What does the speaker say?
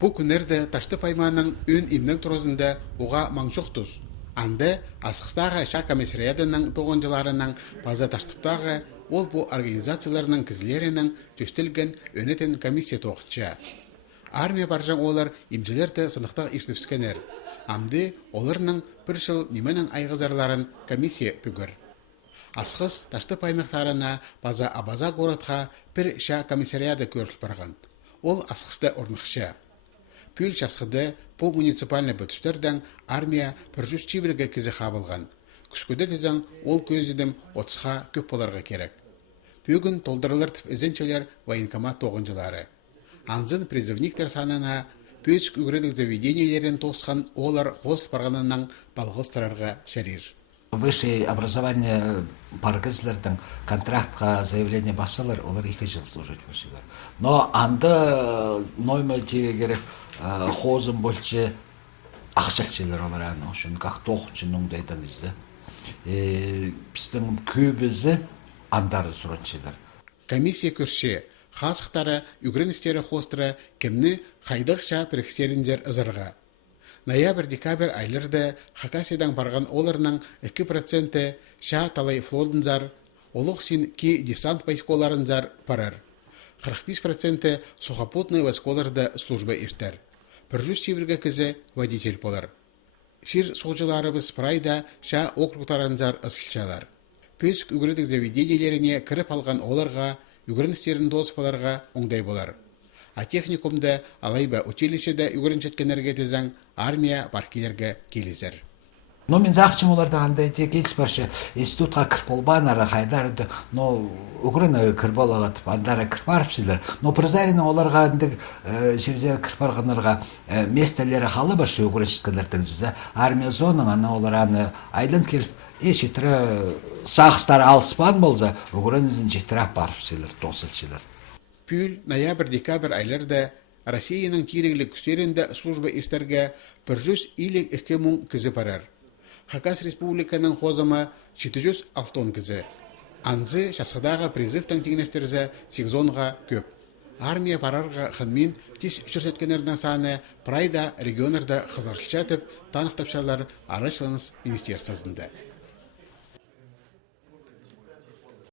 Бу күнерде ташты пайманың өн имнең турызында уға маңчуқтыз. Анды асықстағы ша комиссариядының тоғынжыларының база таштыптағы ол бу организацияларының кізлерінің төстілген өнетін комиссия тоқытша. Армия баржан олар имзелерді сынықтағы иштіпскенер. Амды оларның бір жыл неменің айғызарларын комиссия бүгір. Асқыз ташты паймақтарына база абаза городқа бір ша комиссарияда көріл барған. Ол асқызда орнықша. Пүл шасқыды по муниципальный бөтістерден армия піржүз чибірге кезі қабылған. Күскөді дезен ол көзідім отысқа көп боларға керек. Бүгін толдырылыр тіп ізенчелер военкомат тоғынжылары. Анзын призывниктер санына пөсік үгірілік заведениелерін тоқсқан олар қосыл барғанынан балғыстырарға шәрир. Высшее образование паргызлардың контрактқа заявление бассалар, олар 2 жыл служить басылар. Но анда нойма теге керек хозым больше ақшақчылар олар аны үшін, как тоқыншын оңдайдан бізді. Біздің көбізі андары сұраншылар. Комиссия көрше, қасықтары үгірін істері қостыры кемні қайдықша перекстеріндер ызырға. Ноябрь-декабрь айларда Хакасиядан барған оларның 2% ша талай флотынзар, олық син ки десант войсколарынзар парар. 45% сухопутный войсколарда служба иштер. Піржүз чебірге кізі водитель болар. Шир соғжыларыбыз прайда ша округтарынзар ысылчалар. Пөсік үгірідік заведениелеріне кіріп алған оларға, үгірін істерін доспаларға оңдай болар. А техникумда алайба училищеде үгірін жеткенерге тезен армия паркилерге келезер. Но мен зақчым оларда андай тек баршы институтқа кіріп болбан ара қайдарды, но үгірін кіріп олағатып, андары кіріп арыпсылар. Но призарінің оларға андық жердері кіріп арғанарға местелері қалы баршы үгірін жеткенердің жүзі. Армия зоның ана олар аны айлын келіп, жетірі сақыстары алыспан болса, үгірін жетірі барыпсылар, тосылшылар. Пүл ноябрь-декабрь айларда Россияның кирегілік күстерінде служба іштерге 100 мың кізі парар. Хакас Республиканың хозымы 706 кізі. Анзы шасқыдағы призывтың теңестерзі 8-ға көп. Армия парарға қынмен тез үшірсеткенердің саны прайда регионарда қызаршылчатып, танықтапшалар арышланыс министерствосында.